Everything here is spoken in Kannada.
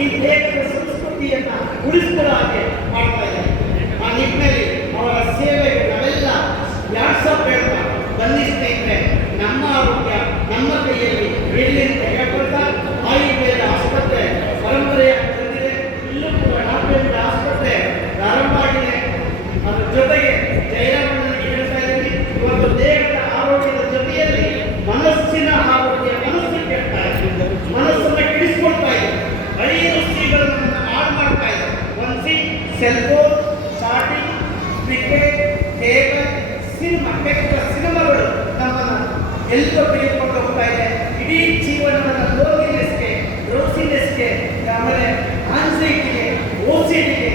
ಈ ದೇಶದ ಸಂಸ್ಕೃತಿಯನ್ನ ಉಳಿಸಿಕೊಳ್ಳೋ ಹಾಗೆ ಮಾಡ್ತಾ ಇದ್ದಾರೆ. ಆ ನಿಟ್ಟಿನಲ್ಲಿ ಅವರ ಸೇವೆಗೆ ನಾವೆಲ್ಲ ವ್ಯಾಟ್ಸಪ್ ಹೇಳ್ತಾ ಬನ್ನಿ ಸ್ನೇಹಿತರೆ, ನಮ್ಮ ಆರೋಗ್ಯ ನಮ್ಮ ಕೈಯಲ್ಲಿ ಇರಲಿ ಅಂತ ಹೇಳ್ಕೊಳ್ತಾ ಆಯುರ್ವೇದ ಆಸ್ಪತ್ರೆ ಪರಂಪರೆಯಾಗಿ ಬಂದಿದೆ. ಇಲ್ಲೂ ಕೂಡ ಆಯುರ್ವೇದ ಆಸ್ಪತ್ರೆ ಪ್ರಾರಂಭ ಆಗಿದೆ. ಅದರ ಜೊತೆಗೆ ಜಯರಾಮನಿಗೆ ಹೇಳ್ತಾ ಇದ್ದೀವಿ, ಇವತ್ತು ದೇಹದ ಆರೋಗ್ಯದ ಜೊತೆಯಲ್ಲಿ ಮನಸ್ಸಿನ ಆರೋಗ್ಯ, ಮನಸ್ಸು ಕೇಳ್ತಾ ಇದೆ, ಮನಸ್ಸನ್ನು ಕೆಡಿಸ್ಕೊಳ್ತಾ ಇದೆ. 5 ಸಿಗಳನ್ನು ಹಾಳು ಮಾಡ್ತಾ ಇದೆ. ಒಂದು ಸೆಲ್ಫೋನ್, ಚಾಟಿಂಗ್, ಕ್ರಿಕೆಟ್, ಕೇಬಲ್, ಸಿನಿಮಾ, ಕೆಟ್ಟ ಸಿನಿಮಾಗಳು ನಮ್ಮನ್ನು ಎಲ್ಲೋ ತೆಗೆದುಕೊಂಡು ಹೋಗ್ತಾ ಇದೆ. ಇಡೀ ಜೀವನದ ಲೋನ್ಲಿನೆಸ್ಗೆ, ಡ್ರೌಸಿನೆಸ್ಗೆ, ಆಮೇಲೆ ಆನ್ಸೈಟಿಗೆ, ಓಸಿಟಿಗೆ